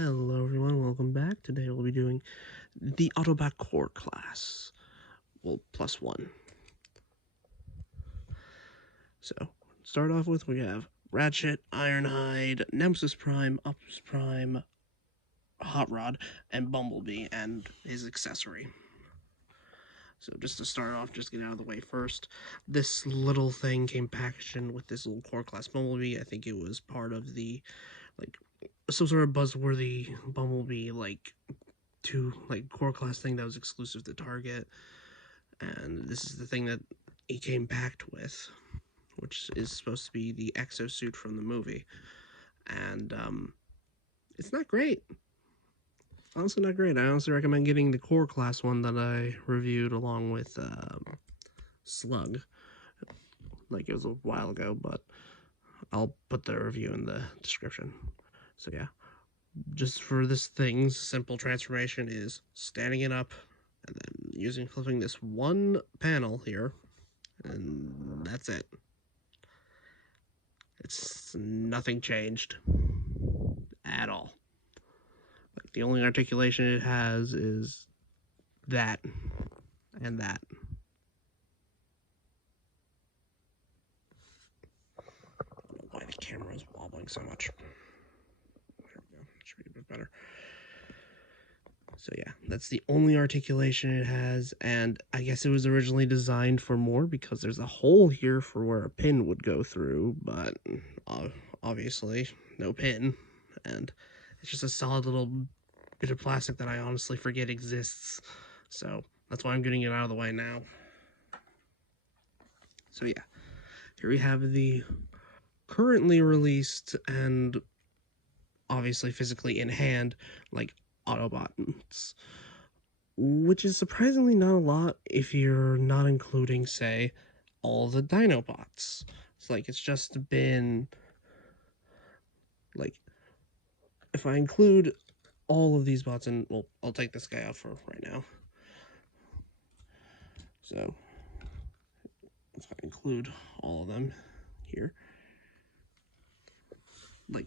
Hello everyone, welcome back. Today we'll be doing the Autobot core class. Well, +1. So, start off with, we have Ratchet, Ironhide, Nemesis Prime, Optimus Prime, Hot Rod, and Bumblebee, and his accessory. So just to start off, just get out of the way first, this little thing came packaged in with this little core class Bumblebee. I think it was part of the, some sort of buzzworthy Bumblebee, core class thing that was exclusive to Target. And this is the thing that he came packed with, which is supposed to be the exosuit from the movie. And it's not great. Honestly, not great. I honestly recommend getting the core class one that I reviewed along with Slug. Like, it was a while ago, but I'll put the review in the description. So yeah, just for this thing's simple transformation is standing it up and then flipping this one panel here, and that's it. It's nothing changed at all. Like, the only articulation it has is that and that. I don't know why the camera is wobbling so much. There we go. Should be a bit better. So yeah, that's the only articulation it has, and I guess it was originally designed for more because there's a hole here for where a pin would go through, but obviously no pin, and it's just a solid little bit of plastic that I honestly forget exists, so that's why I'm getting it out of the way now. So yeah, here we have the currently released and obviously physically in hand, like, Autobots, which is surprisingly not a lot if you're not including, say, all the Dinobots. It's just been, if I include all of these bots, and, well, I'll take this guy out for right now. So, if I include all of them here,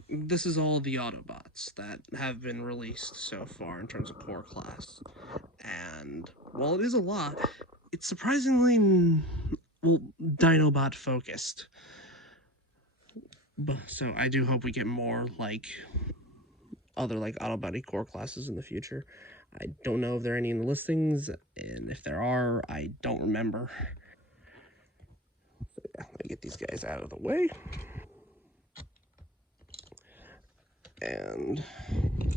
this is all the Autobots that have been released so far in terms of core class. And while it is a lot, it's surprisingly, well, Dinobot focused. But, so I do hope we get more, other, Autobot core classes in the future. I don't know if there are any in the listings, and if there are, I don't remember. So yeah, let me get these guys out of the way. And,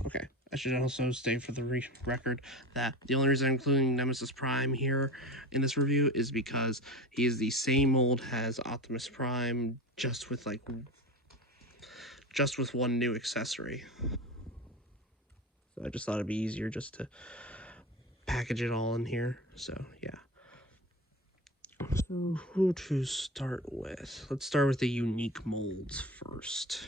okay, I should also state for the record that the only reason I'm including Nemesis Prime here in this review is because he is the same mold as Optimus Prime, just with one new accessory. So I just thought it'd be easier just to package it all in here. So yeah. So who to start with? Let's start with the unique molds first.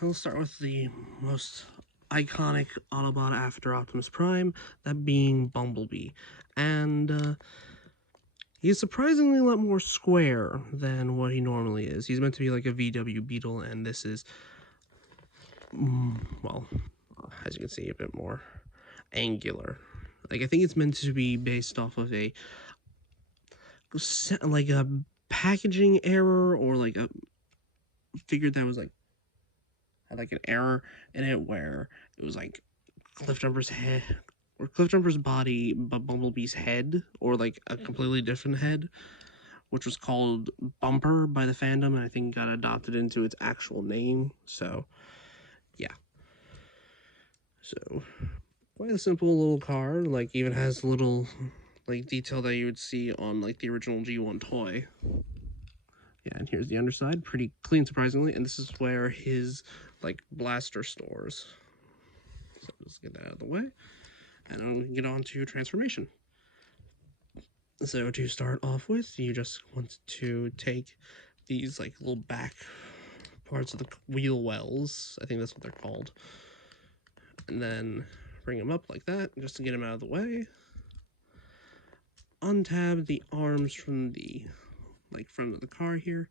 I'll start with the most iconic Autobot after Optimus Prime, that being Bumblebee. And he's surprisingly a lot more square than what he normally is. He's meant to be like a VW Beetle, and this is, well, as you can see, a bit more angular. I think it's meant to be based off of a packaging error, or a figure that was had an error in it where it was Cliffjumper's head, or Cliffjumper's body, but Bumblebee's head, or a completely different head, which was called Bumper by the fandom, and I think got adopted into its actual name. So yeah, so quite a simple little car. Even has little detail that you would see on the original G1 toy. Yeah, and here's the underside, pretty clean surprisingly, and this is where his blaster stores. So let's get that out of the way, and then we can get on to transformation. So to start off with, you just want to take these little back parts of the wheel wells, I think that's what they're called, and then bring them up like that, just to get them out of the way. Untab the arms from the front of the car here,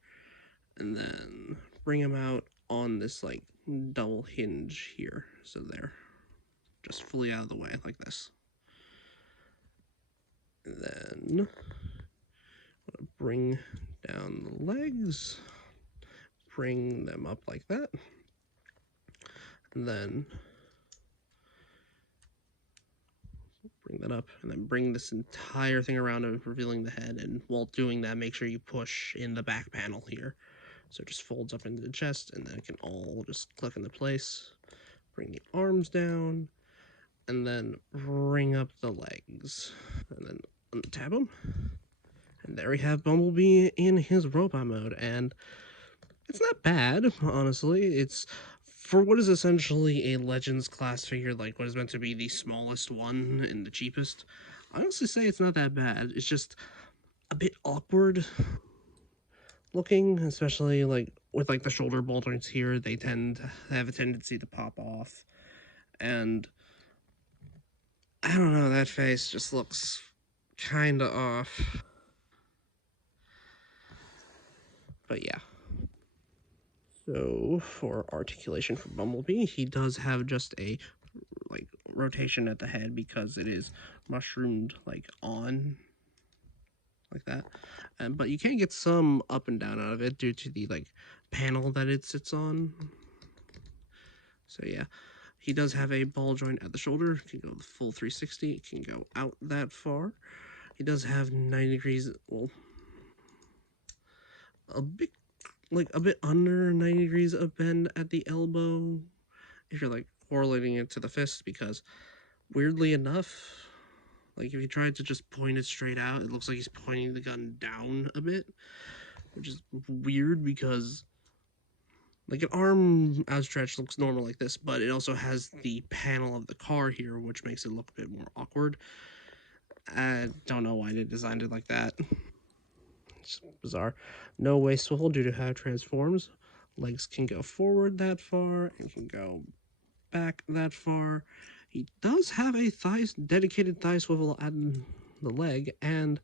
and then bring them out on this double hinge here. So there, just fully out of the way like this. And then bring down the legs, bring them up like that, and then bring that up, and then bring this entire thing around and revealing the head. And while doing that, make sure you push in the back panel here. So it just folds up into the chest, and then it can all just click into place. Bring the arms down, and then bring up the legs, and then untab them. And there we have Bumblebee in his robot mode, and it's not bad, honestly. It's for what is essentially a Legends class figure, like what is meant to be the smallest one and the cheapest. I honestly say it's not that bad. It's just a bit awkward looking, especially like with like the shoulder bolters here. They tend to have a tendency to pop off, and I don't know, that face just looks kind of off. But yeah. So for articulation for Bumblebee, he does have just a like rotation at the head because it is mushroomed like on like that. But you can get some up and down out of it due to the like panel that it sits on. So yeah, he does have a ball joint at the shoulder. It can go the full 360. It can go out that far. He does have 90 degrees, well, a bit under 90 degrees of bend at the elbow if you're like correlating it to the fist, because weirdly enough, like if you tried to just point it straight out, it looks like he's pointing the gun down a bit, which is weird because like an arm outstretched looks normal like this, but it also has the panel of the car here, which makes it look a bit more awkward. I don't know why they designed it like that. It's bizarre. No waist swivel due to how it transforms. Legs can go forward that far and can go back that far. He does have a dedicated thigh swivel at the leg and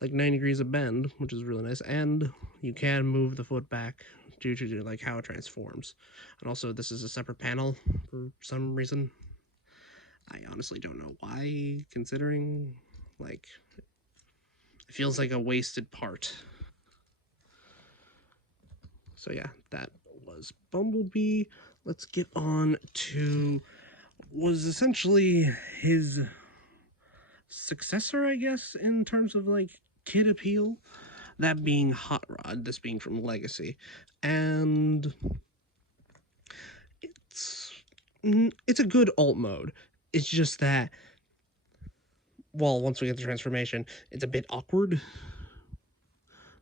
like 90 degrees of bend, which is really nice. And you can move the foot back due to like how it transforms. And also, this is a separate panel for some reason. I honestly don't know why, considering like it feels like a wasted part. So yeah, that was Bumblebee. Let's get on to was essentially his successor, I guess, in terms of like kid appeal. That being Hot Rod, this being from Legacy, and it's a good alt mode. It's just that, well, once we get the transformation, it's a bit awkward.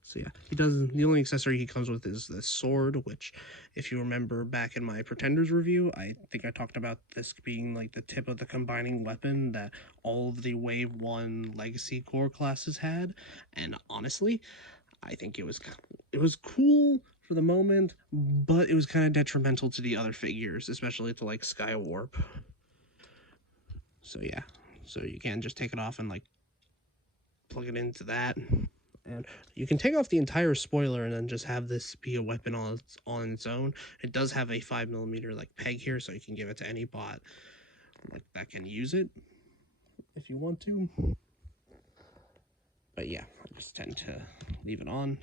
So yeah, he does. The only accessory he comes with is this sword, which, if you remember back in my Pretenders review, I think I talked about this being like the tip of the combining weapon that all of the Wave 1 Legacy core classes had. And honestly, I think it was cool for the moment, but it was kind of detrimental to the other figures, especially to like Skywarp. So yeah, so you can just take it off and like plug it into that. And you can take off the entire spoiler and then just have this be a weapon on its own. It does have a 5mm like peg here, so you can give it to any bot like that can use it if you want to. But yeah, I just tend to leave it on.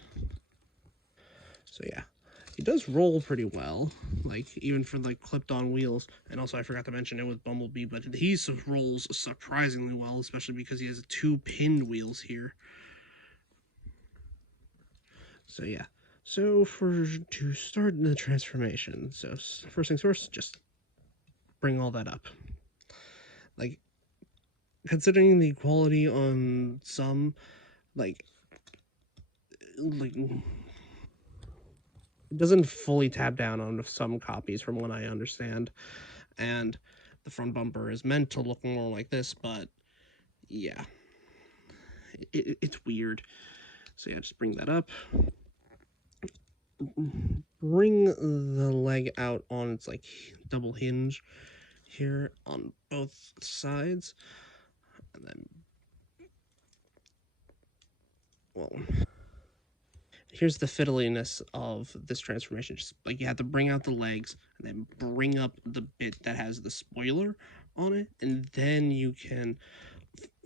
So yeah, he does roll pretty well, like even for like clipped on wheels. And also I forgot to mention it with Bumblebee, but he rolls surprisingly well, especially because he has 2 pinned wheels here. So yeah, so to start the transformation, so first things first, just bring all that up. Like, considering the quality on some, like it doesn't fully tab down on some copies from what I understand, and the front bumper is meant to look more like this, but yeah, it's weird. So yeah, just bring that up. Bring the leg out on its like double hinge here on both sides, and then, well, here's the fiddliness of this transformation. Just like you have to bring out the legs and then bring up the bit that has the spoiler on it, and then you can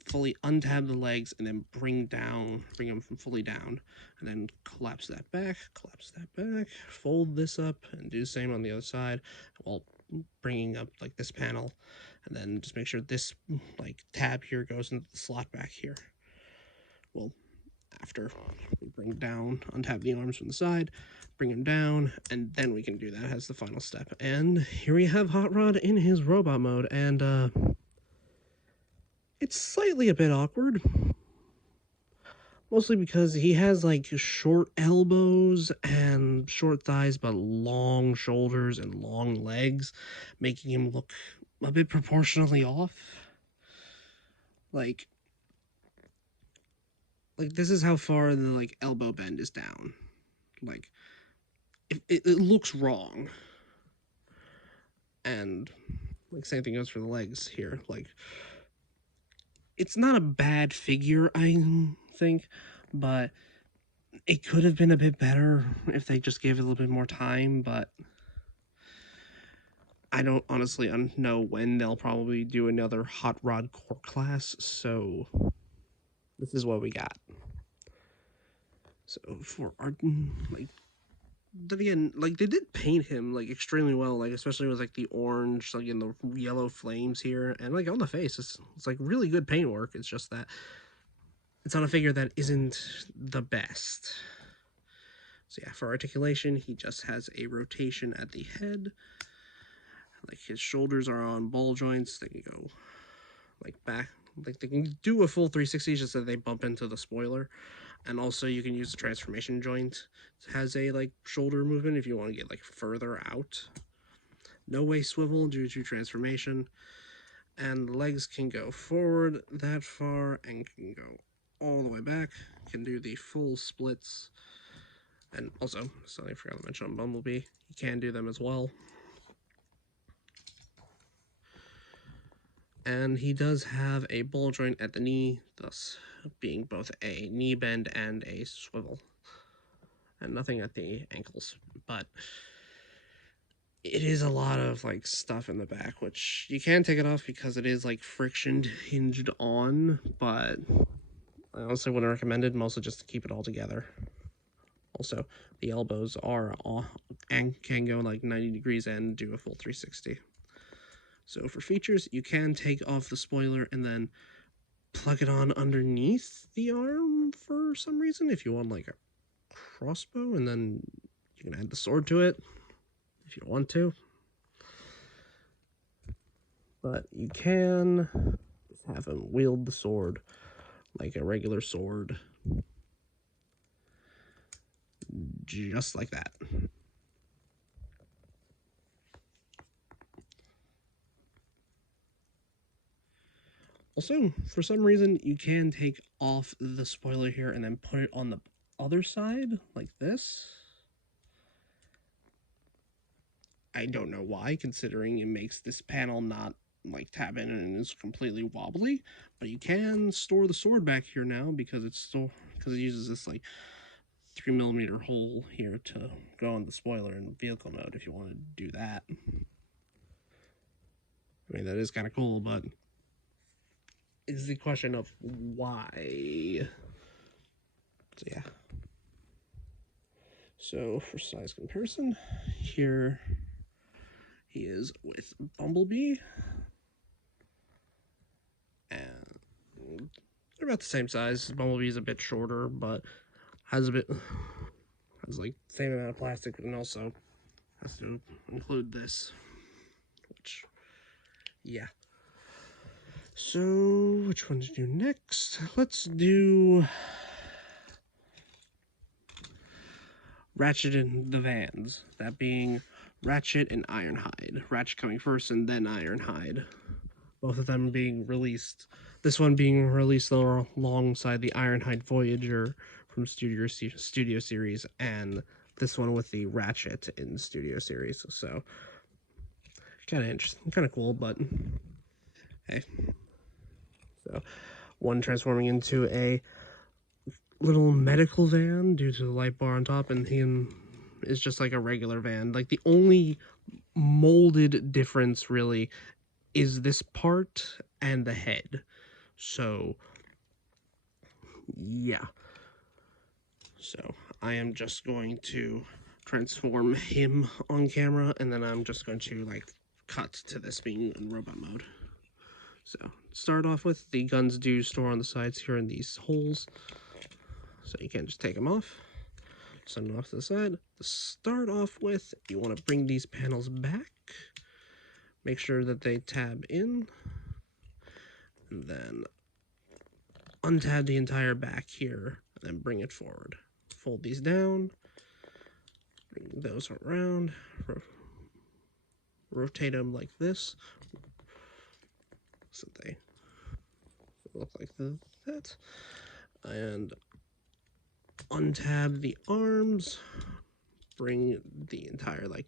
fully untab the legs and then bring them fully down, and then collapse that back, fold this up, and do the same on the other side while bringing up like this panel, and then just make sure this like tab here goes into the slot back here. Well, after we bring down, untap the arms from the side, bring him down, and then we can do that as the final step. And here we have Hot Rod in his robot mode, and it's slightly a bit awkward. Mostly because he has like short elbows and short thighs, but long shoulders and long legs, making him look a bit proportionally off. Like this is how far the like elbow bend is down. Like it looks wrong. And like same thing goes for the legs here. Like it's not a bad figure, I think, but it could have been a bit better if they just gave it a little bit more time. But I don't honestly know when they'll probably do another Hot Rod core class, so this is what we got. So for art, like, then again, like they did paint him like extremely well, like especially with like the orange, like in the yellow flames here, and like on the face, it's like really good paint work. It's just that it's on a figure that isn't the best. So yeah, for articulation, he just has a rotation at the head. Like his shoulders are on ball joints. They can go like back, like they can do a full 360 just so they bump into the spoiler. And also you can use the transformation joint. It has a like shoulder movement if you want to get like further out. No way swivel due to transformation. And the legs can go forward that far and can go all the way back. Can do the full splits. And also, something I forgot to mention on Bumblebee, you can do them as well. And he does have a ball joint at the knee, thus being both a knee bend and a swivel. And nothing at the ankles, but it is a lot of like stuff in the back, which you can take it off because it is like friction hinged on, but I honestly wouldn't recommend it, mostly just to keep it all together. Also, the elbows are all, and can go like 90 degrees and do a full 360. So for features, you can take off the spoiler and then plug it on underneath the arm for some reason if you want like a crossbow, and then you can add the sword to it if you want to. But you can just have him wield the sword like a regular sword, just like that. Also, for some reason, you can take off the spoiler here and then put it on the other side, like this. I don't know why, considering it makes this panel not like tab in and is completely wobbly, but you can store the sword back here now because it uses this like 3mm hole here to go on the spoiler in vehicle mode if you want to do that. I mean, that is kind of cool, but is the question of why. So yeah. So for size comparison, here he is with Bumblebee, and they're about the same size. Bumblebee is a bit shorter, but has like same amount of plastic, and also has to include this, which, yeah. So which one to do next? Let's do Ratchet and the Vans, that being Ratchet and Ironhide. Ratchet coming first and then Ironhide. Both of them being released. This one being released alongside the Ironhide Voyager from Studio Series, and this one with the Ratchet in Studio Series. So kind of interesting, kind of cool, but hey. So one transforming into a little medical van due to the light bar on top, and he is just like a regular van. Like the only molded difference really is this part and the head. So yeah. So I am just going to transform him on camera, and then I'm just going to like cut to this being in robot mode. So start off with the guns do store on the sides here in these holes, so you can't just take them off. Send them off to the side. To start off with, you want to bring these panels back. Make sure that they tab in, and then untab the entire back here, and then bring it forward. Fold these down, bring those around, rotate them like this, so they look like that, and untab the arms, bring the entire like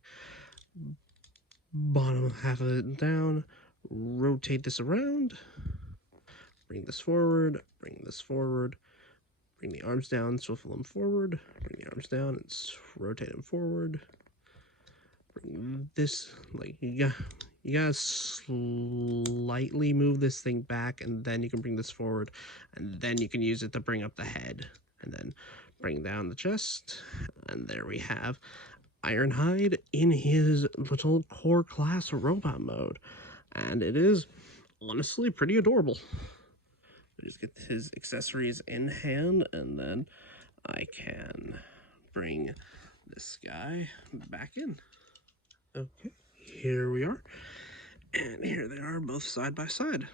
bottom half of it down, rotate this around, bring this forward, bring this forward, bring the arms down, swivel them forward, bring the arms down and rotate them forward, bring this, like you gotta slightly move this thing back, and then you can bring this forward, and then you can use it to bring up the head, and then bring down the chest, and there we have Ironhide in his little core class robot mode, and it is honestly pretty adorable. Just get his accessories in hand, and then I can bring this guy back in. Okay, here we are, and here they are both side by side.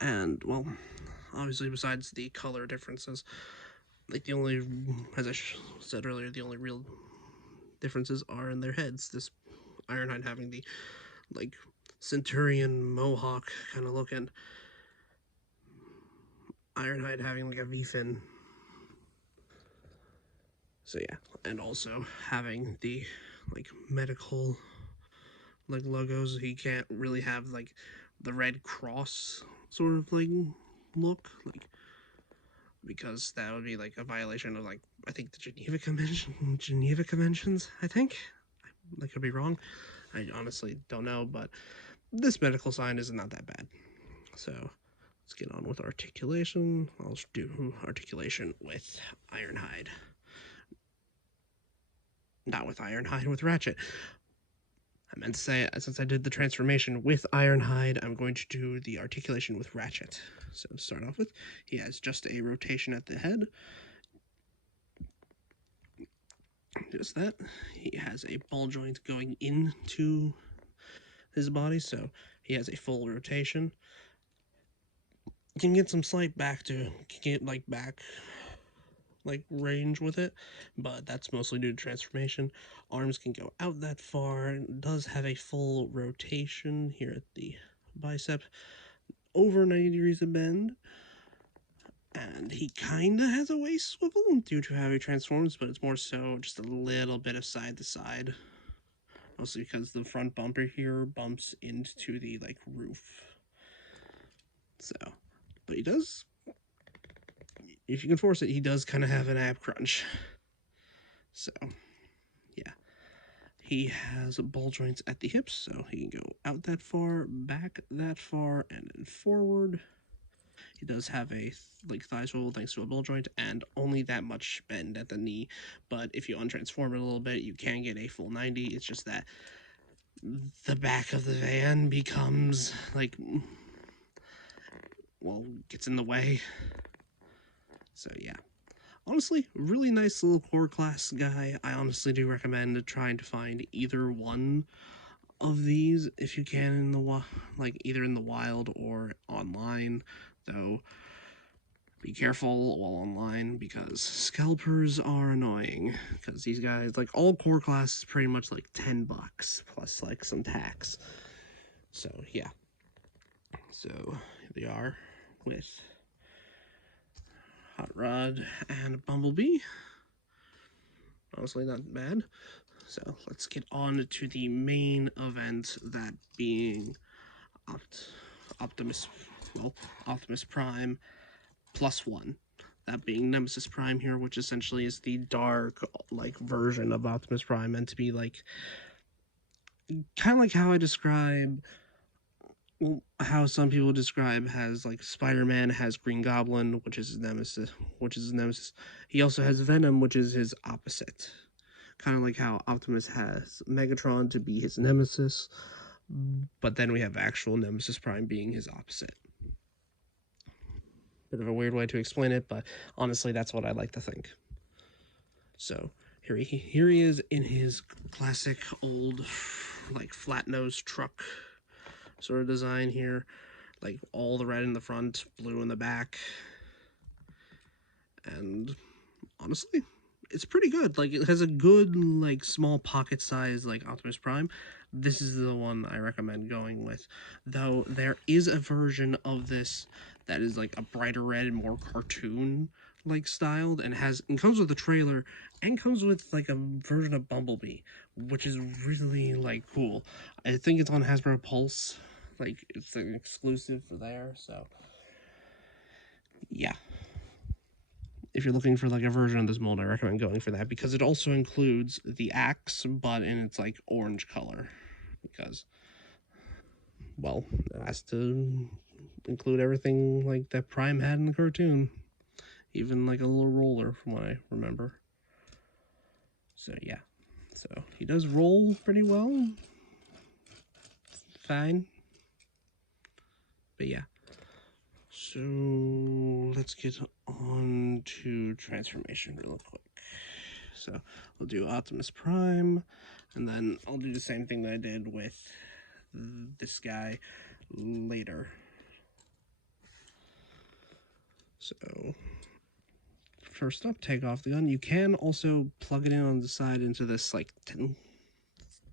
And well, obviously besides the color differences, like the only, as I said earlier, the only real differences are in their heads. This Ironhide having the like Centurion Mohawk kind of look, and Ironhide having like a V-fin. So yeah, and also having the like medical like logos. He can't really have like the red cross sort of like look, like, because that would be like a violation of like I think the Geneva Conventions. I think I could be wrong. I honestly don't know, but this medical sign is not that bad. So let's get on with articulation. I'll do articulation with Ironhide. Not with Ironhide, with Ratchet. I meant to say, since I did the transformation with Ironhide, I'm going to do the articulation with Ratchet. So to start off with, he has just a rotation at the head. Just that. He has a ball joint going into his body, so he has a full rotation. You can get some slight back range with it, but that's mostly due to transformation. Arms can go out that far. It does have a full rotation here at the bicep, over 90 degrees of bend, and he kind of has a waist swivel due to how he transforms, but it's more so just a little bit of side to side, mostly because the front bumper here bumps into the like roof. So, but he does, if you can force it, he does kind of have an ab crunch. So yeah, he has ball joints at the hips, so he can go out that far, back that far, and then forward. He does have a like thigh swivel thanks to a ball joint, and only that much bend at the knee. But if you untransform it a little bit, you can get a full 90. It's just that the back of the van becomes like, well, gets in the way. So yeah, honestly, really nice little core class guy. I honestly do recommend trying to find either one of these if you can in the either in the wild or online, though be careful while online because scalpers are annoying, because these guys, like, all core class is pretty much like $10 plus like some tax. So yeah, so here they are with Hot Rod and Bumblebee. Honestly, not bad. So let's get on to the main event, that being Optimus Prime +1. That being Nemesis Prime here, which essentially is the dark, like, version of Optimus Prime, meant to be, like, kind of like how I describe, how some people describe has, like, Spider-Man has Green Goblin, which is his nemesis. He also has Venom, which is his opposite. Kind of like how Optimus has Megatron to be his nemesis, but then we have actual Nemesis Prime being his opposite. Bit of a weird way to explain it, but honestly, that's what I like to think. So here he is in his classic old, like, flat nose truck sort of design here, like all the red in the front, blue in the back, and honestly, it's pretty good. Like, it has a good, like, small pocket size, like, Optimus Prime. This is the one I recommend going with, though there is a version of this that is, like, a brighter red and more cartoon like styled, and comes with a trailer, and comes with, like, a version of Bumblebee, which is really, like, cool. I think it's on Hasbro Pulse, like, it's an exclusive for there, so yeah. If you're looking for, like, a version of this mold, I recommend going for that, because it also includes the axe, but in its, like, orange color, because, well, it has to include everything, like, that Prime had in the cartoon, even, like, a little roller, from what I remember. So yeah, so he does roll pretty well, fine, but yeah. So let's get on to transformation real quick. So we'll do Optimus Prime, and then I'll do the same thing that I did with this guy later. So first up, take off the gun. You can also plug it in on the side into this, like,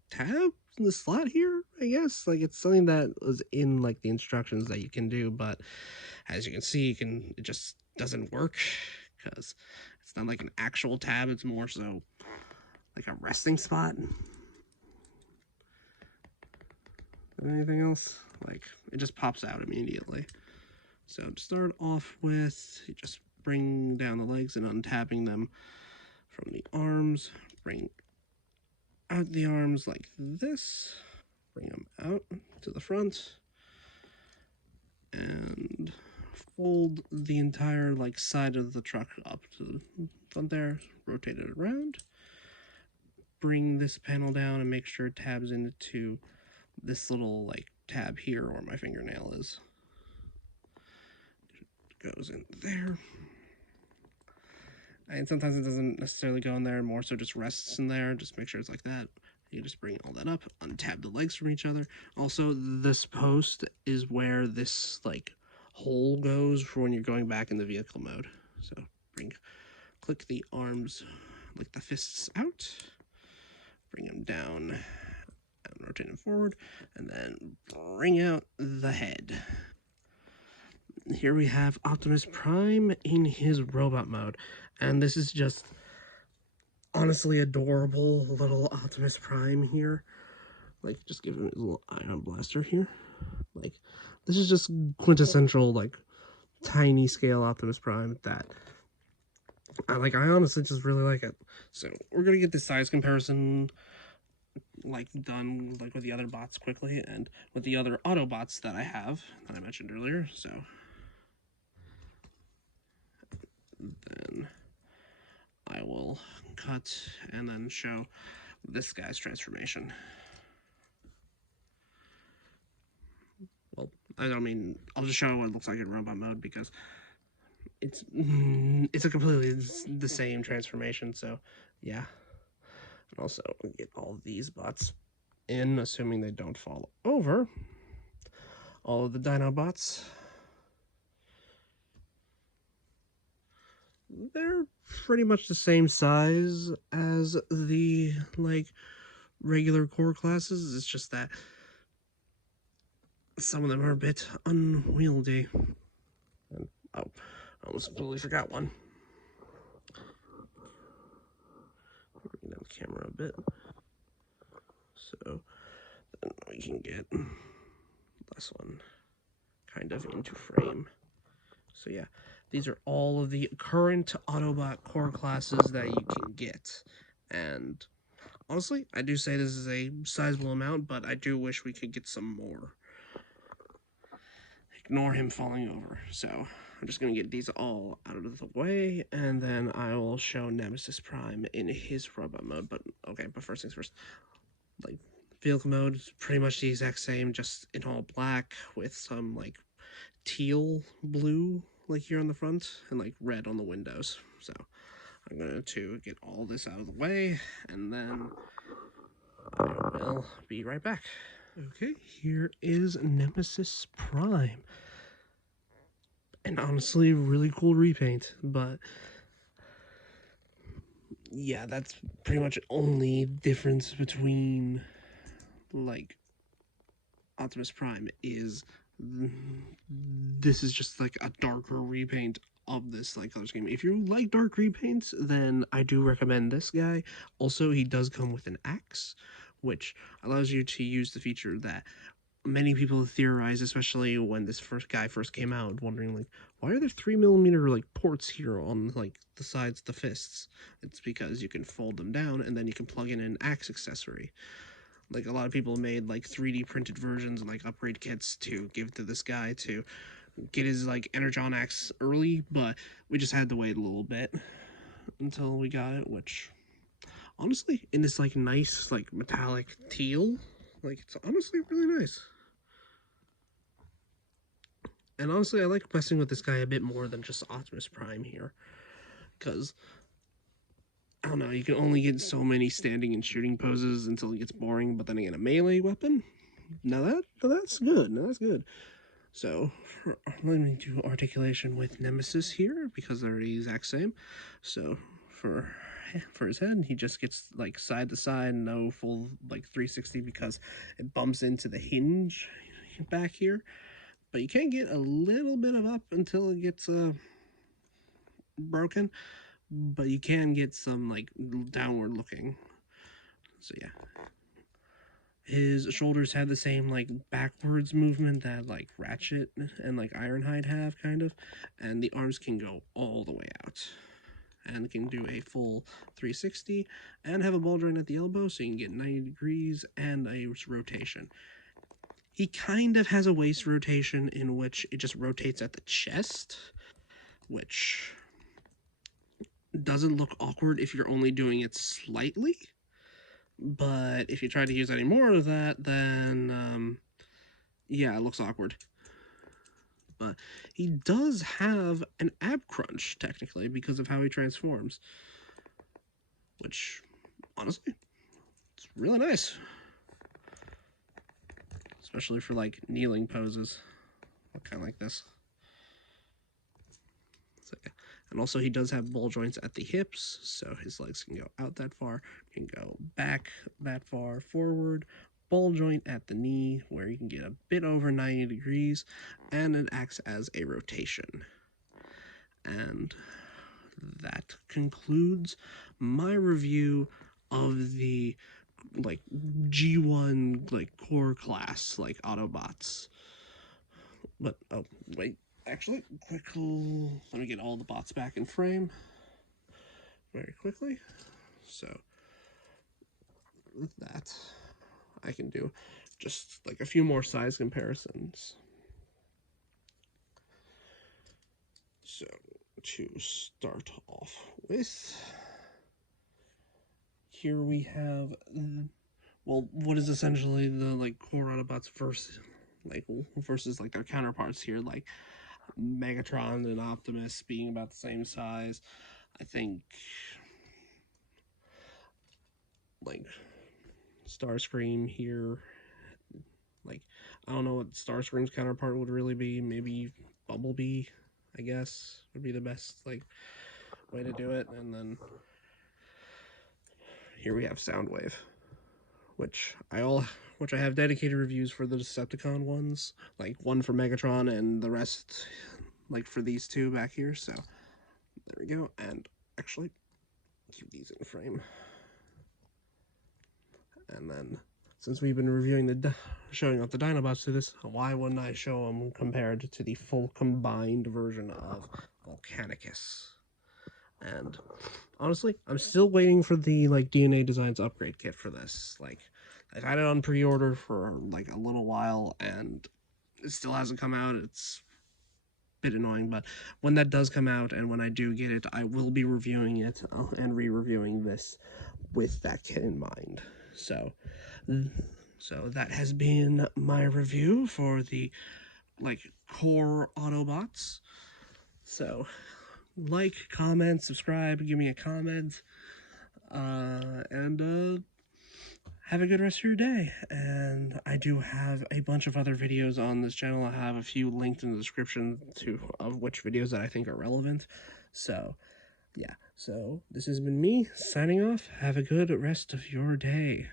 tab in the slot here, I guess. Like, it's something that was in, like, the instructions that you can do, but as you can see, it just doesn't work, because it's not like an actual tab, it's more so like a resting spot than anything else. Like, it just pops out immediately. So to start off with, you just bring down the legs and untapping them from the arms. Bring out the arms like this. Bring them out to the front. And fold the entire, like, side of the truck up to the front there. Rotate it around. Bring this panel down and make sure it tabs into this little, like, tab here where my fingernail is. Goes in there. And sometimes it doesn't necessarily go in there, more so just rests in there. Just make sure it's like that. You just bring all that up, untab the legs from each other. Also, this post is where this, like, hole goes for when you're going back in the vehicle mode. So click the arms, like the fists out, bring them down, and rotate them forward, and then bring out the head. Here we have Optimus Prime in his robot mode, and this is just honestly adorable little Optimus Prime here. Like, just give him a little ion blaster here. Like, this is just quintessential, like, tiny scale Optimus Prime that I honestly just really like it. So we're gonna get the size comparison, like, done, like, with the other bots quickly, and with the other Autobots that I have that I mentioned earlier. So then I will cut and then show this guy's transformation. Well, I don't mean, I'll just show what it looks like in robot mode, because it's a completely the same transformation. So yeah. And also get all of these bots in, assuming they don't fall over. All of the Dinobots. They're pretty much the same size as the, like, regular core classes. It's just that some of them are a bit unwieldy. And, oh, I almost completely forgot one. Bring down the camera a bit, so then we can get this one kind of into frame. So yeah, these are all of the current Autobot core classes that you can get. And honestly, I do say this is a sizable amount, but I do wish we could get some more. Ignore him falling over. So I'm just going to get these all out of the way, and then I will show Nemesis Prime in his robot mode. But okay, but first things first. Like, vehicle mode is pretty much the exact same, just in all black with some like teal blue like here on the front and like red on the windows. So I'm going to get all this out of the way, and then I will be right back. Okay, here is Nemesis Prime. And honestly, really cool repaint, but yeah, that's pretty much the only difference between like Optimus Prime is this is just like a darker repaint of this like color scheme. If you like dark repaints, then I do recommend this guy. Also, he does come with an axe, which allows you to use the feature that many people theorize, especially when this guy first came out, wondering like, why are there 3mm like ports here on like the sides of the fists? It's because you can fold them down and then you can plug in an axe accessory. Like, a lot of people made like 3D printed versions and like upgrade kits to give to this guy to get his like Energon axe early, but we just had to wait a little bit until we got it, which honestly, in this like nice like metallic teal, like it's honestly really nice. And honestly, I like messing with this guy a bit more than just Optimus Prime here, because I don't know, you can only get so many standing and shooting poses until it gets boring. But then again, a melee weapon, that's good. Now that's good. So let me do articulation with Nemesis here because they're the exact same. So for his head, he just gets like side to side, no full like 360 because it bumps into the hinge back here. But you can get a little bit of up until it gets broken. But you can get some like downward looking. So yeah. His shoulders have the same like backwards movement that like Ratchet and like Ironhide have, kind of, and the arms can go all the way out and can do a full 360 and have a ball joint at the elbow, so you can get 90 degrees and a rotation. He kind of has a waist rotation in which it just rotates at the chest, which doesn't look awkward if you're only doing it slightly. But if you try to use any more of that, then yeah, it looks awkward. But he does have an ab crunch, technically, because of how he transforms. Which, honestly, it's really nice. Especially for, like, kneeling poses. Kind of like this. So, yeah. And also, he does have ball joints at the hips, so his legs can go out that far, can go back that far, forward, ball joint at the knee, where you can get a bit over 90 degrees, and it acts as a rotation. And that concludes my review of the like G1 like core class like Autobots. But oh wait, actually, let me get all the bots back in frame very quickly. So with that, I can do just like a few more size comparisons. So to start off with, here we have, well, what is essentially the like core Autobots versus like their counterparts here, like Megatron and Optimus being about the same size. I think like Starscream here, like I don't know what Starscream's counterpart would really be. Maybe Bumblebee, I guess, would be the best like way to do it. And then here we have Soundwave, which I have dedicated reviews for the Decepticon ones, like one for Megatron and the rest like for these two back here. So there we go. And actually keep these in frame. And then since we've been reviewing showing off the Dinobots to this, why wouldn't I show them compared to the full combined version of Volcanicus? And honestly, I'm still waiting for the DNA Designs upgrade kit for this. Like, I've had it on pre-order for like a little while, and it still hasn't come out. It's a bit annoying, but when that does come out, and when I do get it, I will be reviewing it and re-reviewing this with that kit in mind. So that has been my review for the core Autobots. So like, comment, subscribe, give me a comment, and have a good rest of your day. And I do have a bunch of other videos on this channel. I have a few linked in the description of which videos that I think are relevant. So yeah, so this has been me signing off. Have a good rest of your day.